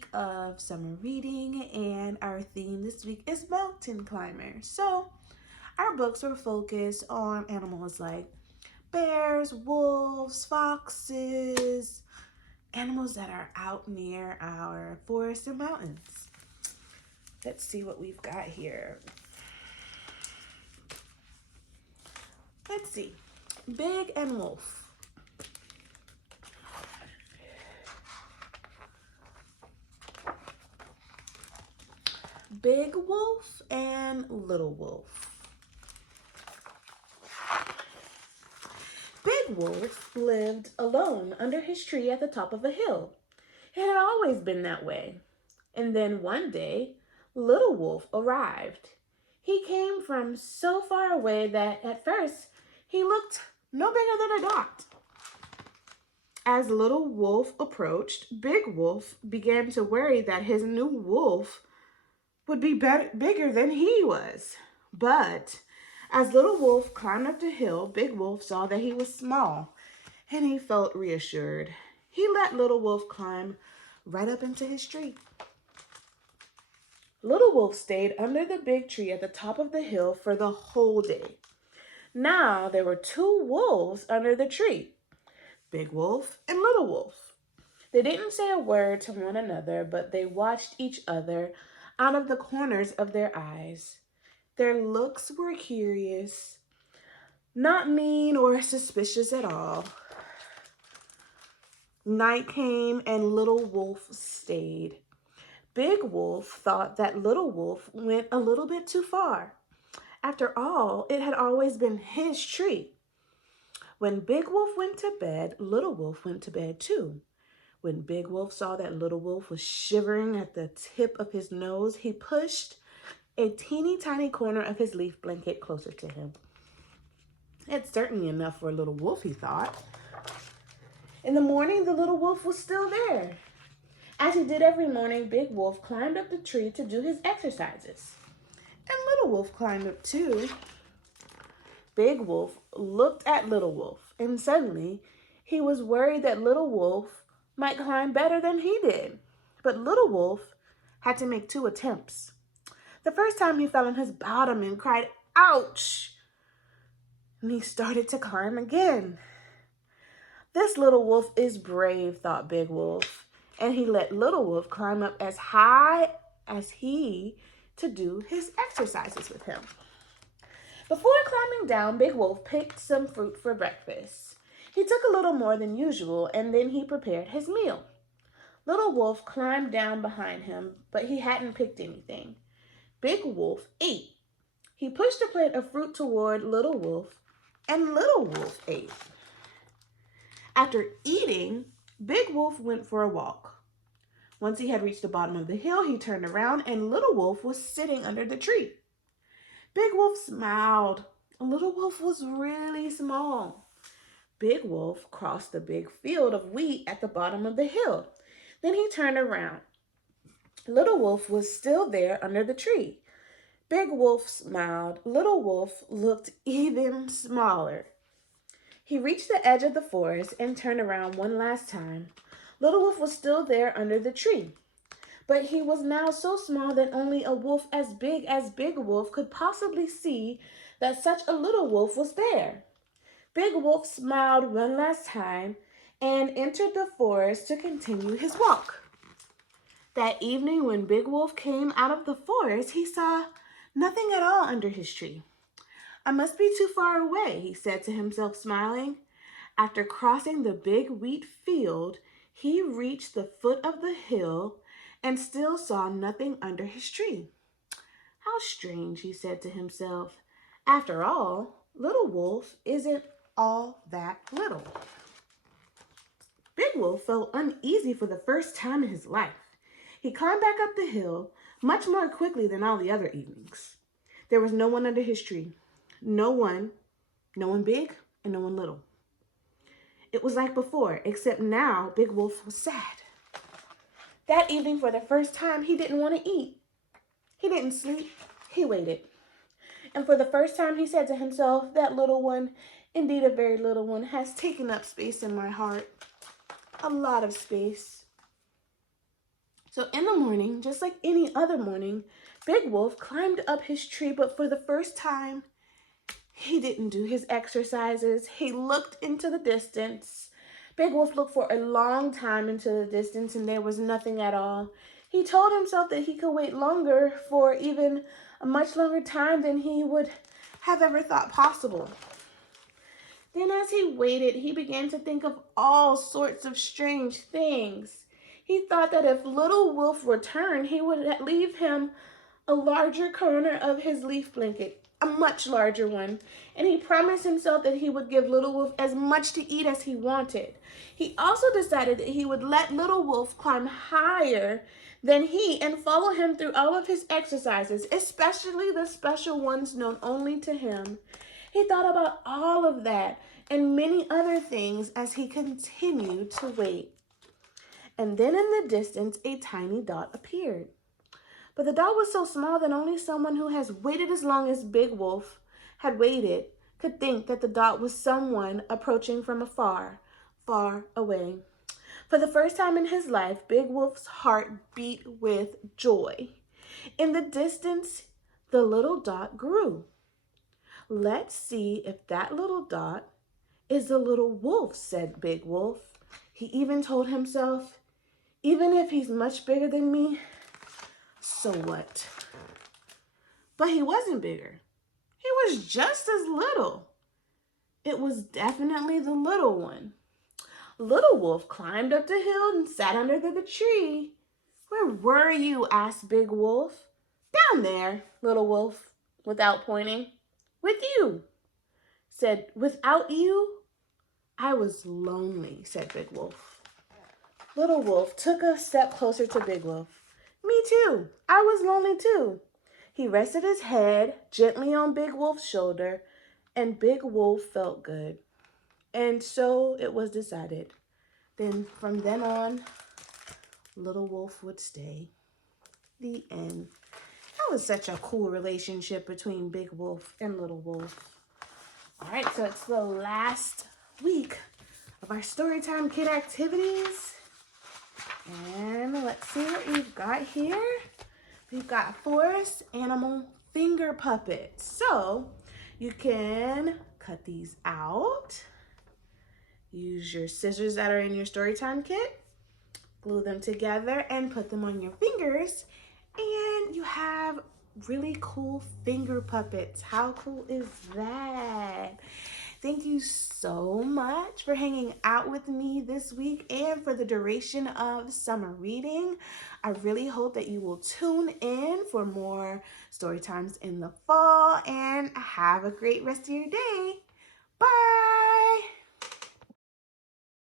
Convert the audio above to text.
week of summer reading, and our theme this week is mountain climbers. So our books were focused on animals like bears, wolves, foxes, animals that are out near our forests and mountains. Let's see what we've got here. Let's see. Big and Wolf. Big Wolf and Little Wolf. Big Wolf lived alone under his tree at the top of a hill. It had always been that way. And then one day, Little Wolf arrived. He came from so far away that at first he looked no bigger than a dot. As Little Wolf approached, Big Wolf began to worry that his new wolf would be bigger than he was. But as Little Wolf climbed up the hill, Big Wolf saw that he was small, and he felt reassured. He let Little Wolf climb right up into his tree. Little Wolf stayed under the big tree at the top of the hill for the whole day. Now there were two wolves under the tree, Big Wolf and Little Wolf. They didn't say a word to one another, but they watched each other out of the corners of their eyes. Their looks were curious, not mean or suspicious at all. Night came and Little Wolf stayed. Big Wolf thought that Little Wolf went a little bit too far. After all, it had always been his tree. When Big Wolf went to bed, Little Wolf went to bed too. When Big Wolf saw that Little Wolf was shivering at the tip of his nose, he pushed a teeny tiny corner of his leaf blanket closer to him. It's certainly enough for a Little Wolf, he thought. In the morning, the Little Wolf was still there. As he did every morning, Big Wolf climbed up the tree to do his exercises. And Little Wolf climbed up too. Big Wolf looked at Little Wolf, and suddenly he was worried that Little Wolf might climb better than he did. But Little Wolf had to make 2 attempts. The first time he fell on his bottom and cried, "Ouch!" And he started to climb again. This Little Wolf is brave, thought Big Wolf, and he let Little Wolf climb up as high as he to do his exercises with him. Before climbing down, Big Wolf picked some fruit for breakfast. He took a little more than usual, and then he prepared his meal. Little Wolf climbed down behind him, but he hadn't picked anything. Big Wolf ate. He pushed a plate of fruit toward Little Wolf, and Little Wolf ate. After eating, Big Wolf went for a walk. Once he had reached the bottom of the hill, he turned around, and Little Wolf was sitting under the tree. Big Wolf smiled. Little Wolf was really small. Big Wolf crossed the big field of wheat at the bottom of the hill. Then he turned around. Little Wolf was still there under the tree. Big Wolf smiled. Little Wolf looked even smaller. He reached the edge of the forest and turned around one last time. Little Wolf was still there under the tree. But he was now so small that only a wolf as Big Wolf could possibly see that such a little wolf was there. Big Wolf smiled one last time and entered the forest to continue his walk. That evening, when Big Wolf came out of the forest, he saw nothing at all under his tree. "I must be too far away," he said to himself, smiling. After crossing the big wheat field, he reached the foot of the hill and still saw nothing under his tree. "How strange," he said to himself. "After all, Little Wolf isn't all that little." Big Wolf felt uneasy for the first time in his life. He climbed back up the hill much more quickly than all the other evenings. There was no one under his tree. No one big and no one little. It was like before, except now Big Wolf was sad. That evening, for the first time, he didn't want to eat. He didn't sleep. He waited. And for the first time, he said to himself, "That little one, indeed a very little one, has taken up space in my heart. A lot of space." So So in the morning, just like any other morning, Big Wolf climbed up his tree, but for the first time, he didn't do his exercises. He looked into the distance. Big Wolf looked for a long time into the distance and there was nothing at all. He told himself that he could wait longer for even a much longer time than he would have ever thought possible. Then as he waited, he began to think of all sorts of strange things. He thought that if Little Wolf returned, he would leave him a larger corner of his leaf blanket, a much larger one, and he promised himself that he would give Little Wolf as much to eat as he wanted. He also decided that he would let Little Wolf climb higher than he and follow him through all of his exercises, especially the special ones known only to him. He thought about all of that and many other things as he continued to wait. And then in the distance, a tiny dot appeared. But the dot was so small that only someone who has waited as long as Big Wolf had waited could think that the dot was someone approaching from afar, far away. For the first time in his life, Big Wolf's heart beat with joy. In the distance, the little dot grew. Let's see if that little dot is the little wolf, said Big Wolf. He even told himself, even if he's much bigger than me, so what? But he wasn't bigger. He was just as little. It was definitely the little one. Little Wolf climbed up the hill and sat under the tree. Where were you? Asked Big Wolf. Down there, Little Wolf, without pointing. With you. Said, without you? I was lonely, said Big Wolf. Little Wolf took a step closer to Big Wolf. Me too. I was lonely too. He rested his head gently on Big Wolf's shoulder, and Big Wolf felt good. And so it was decided. Then from then on, Little Wolf would stay. The end. That was such a cool relationship between Big Wolf and Little Wolf. All right, so it's the last week of our Storytime Kid activities. And let's see what we've got here. We've got forest animal finger puppets. So you can cut these out. Use your scissors that are in your Storytime kit. Glue them together and put them on your fingers. And you have really cool finger puppets. How cool is that? Thank you so much for hanging out with me this week and for the duration of summer reading. I really hope that you will tune in for more story times in the fall and have a great rest of your day. Bye!